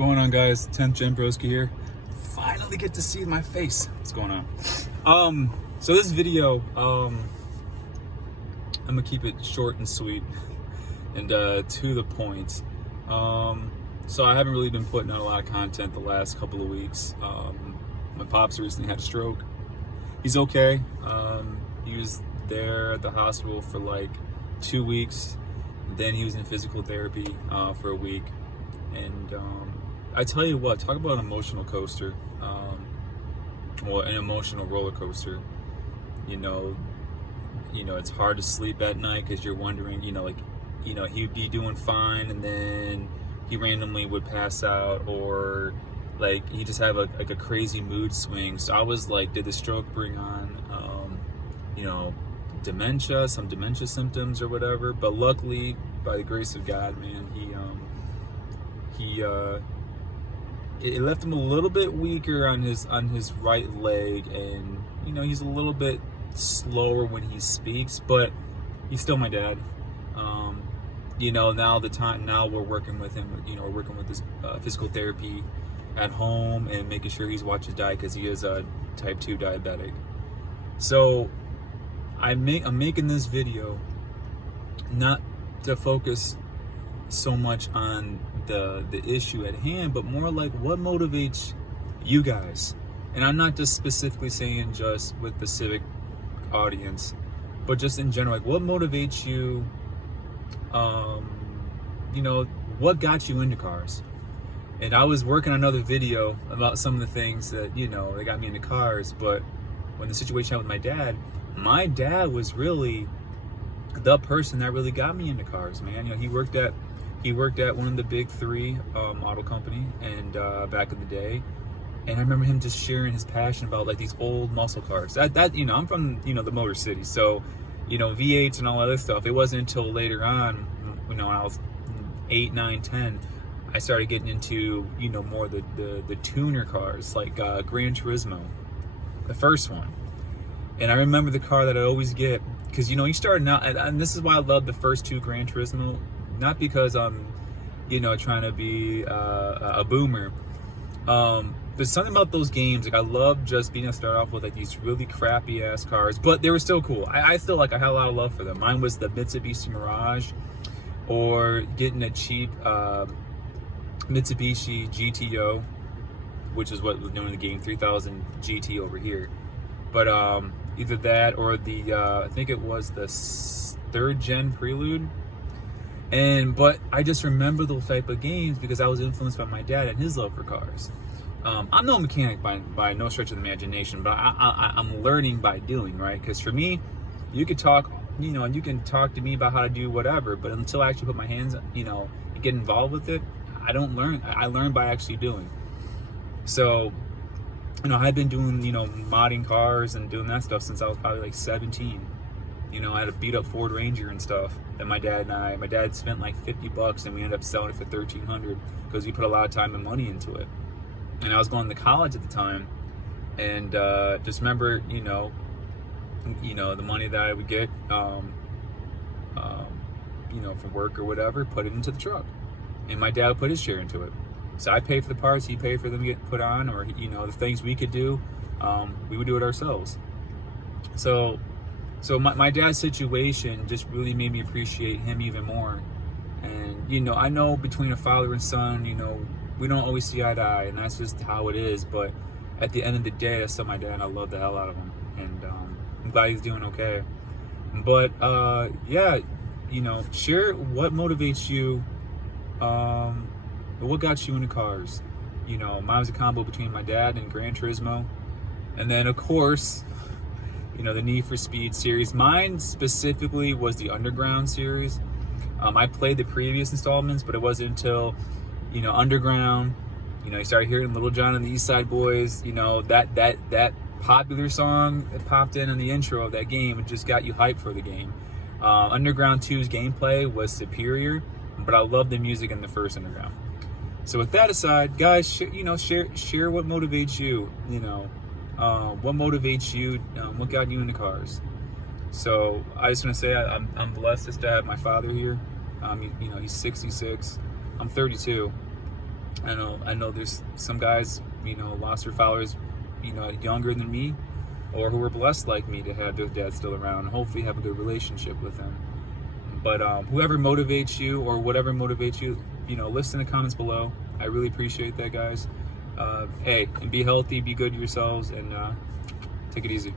going on, guys? 10th Gen Broski here. Finally get to see my face. What's going on? So this video, I'm gonna keep it short and sweet and to the point. So I haven't really been putting out a lot of content the last couple of weeks. My pops recently had a stroke. He's okay. He was there at the hospital for like 2 weeks. Then he was in physical therapy for a week. And I tell you what, talk about an emotional coaster, or an emotional roller coaster. You know, it's hard to sleep at night because you're wondering, he'd be doing fine and then he randomly would pass out, or like he just have a crazy mood swing. So I was like, did the stroke bring on, dementia, some dementia symptoms or whatever? But luckily, by the grace of God, man, it left him a little bit weaker on his right leg, and he's a little bit slower when he speaks, but he's still my dad. Now we're working with him. We're working with this physical therapy at home and making sure he's watching his diet because he is a type 2 diabetic. So I'm making this video not to focus so much on the issue at hand, but more like what motivates you guys. And I'm not just specifically saying just with the civic audience, but just in general, like what motivates you, what got you into cars. And I was working on another video about some of the things that that got me into cars. But when the situation happened with my dad was really the person that really got me into cars, man. He worked at one of the big three auto company, and back in the day. And I remember him just sharing his passion about like these old muscle cars. That I'm from the Motor City, so V8s and all that other stuff. It wasn't until later on, when I was 8, 9, 10, I started getting into more the tuner cars, like Gran Turismo, the first one. And I remember the car that I always get, because you started out, and this is why I love the first two Gran Turismo, not because I'm trying to be a boomer. There's something about those games, like I love just being able to start off with like these really crappy ass cars, but they were still cool. I still I had a lot of love for them. Mine was the Mitsubishi Mirage, or getting a cheap Mitsubishi GTO, which is what was known in the game, 3000 GT over here. But either that or the I think it was the 3rd Gen Prelude. But I just remember those type of games because I was influenced by my dad and his love for cars. I'm no mechanic by no stretch of the imagination, but I'm learning by doing, right? Because for me, you could talk, and you can talk to me about how to do whatever, but until I actually put my hands, and get involved with it, I don't learn. I learn by actually doing. So, I've been doing, modding cars and doing that stuff since I was probably like 17. I had a beat up Ford Ranger and stuff that my dad spent like $50 and we ended up selling it for $1,300 because we put a lot of time and money into it. And I was going to college at the time, and just remember, the money that I would get, for work or whatever, put it into the truck, and my dad would put his share into it. So I paid for the parts, he paid for them to get put on, or the things we could do, we would do it ourselves. So my dad's situation just really made me appreciate him even more. And I know between a father and son, we don't always see eye to eye, and that's just how it is. But at the end of the day, I saw my dad and I love the hell out of him, and I'm glad he's doing okay. But share what motivates you, what got you into cars. Mine was a combo between my dad and Gran Turismo, and then of course the Need for Speed series. Mine specifically was the Underground series. I played the previous installments, but it wasn't until Underground, you started hearing Little John and the East Side Boys, that popular song that popped in the intro of that game. It just got you hyped for the game. Underground 2's gameplay was superior, but I love the music in the first Underground. So with that aside, guys, share what motivates you. What motivates you? What got you into cars? So I just want to say I'm blessed just to have my father here. He's 66. I'm 32. I know there's some guys, you know, lost their fathers, you know, younger than me, or who were blessed like me to have their dad still around. Hopefully have a good relationship with them. But whoever motivates you or whatever motivates you, you know, list in the comments below. I really appreciate that, guys. Hey, and be healthy, be good to yourselves, and take it easy.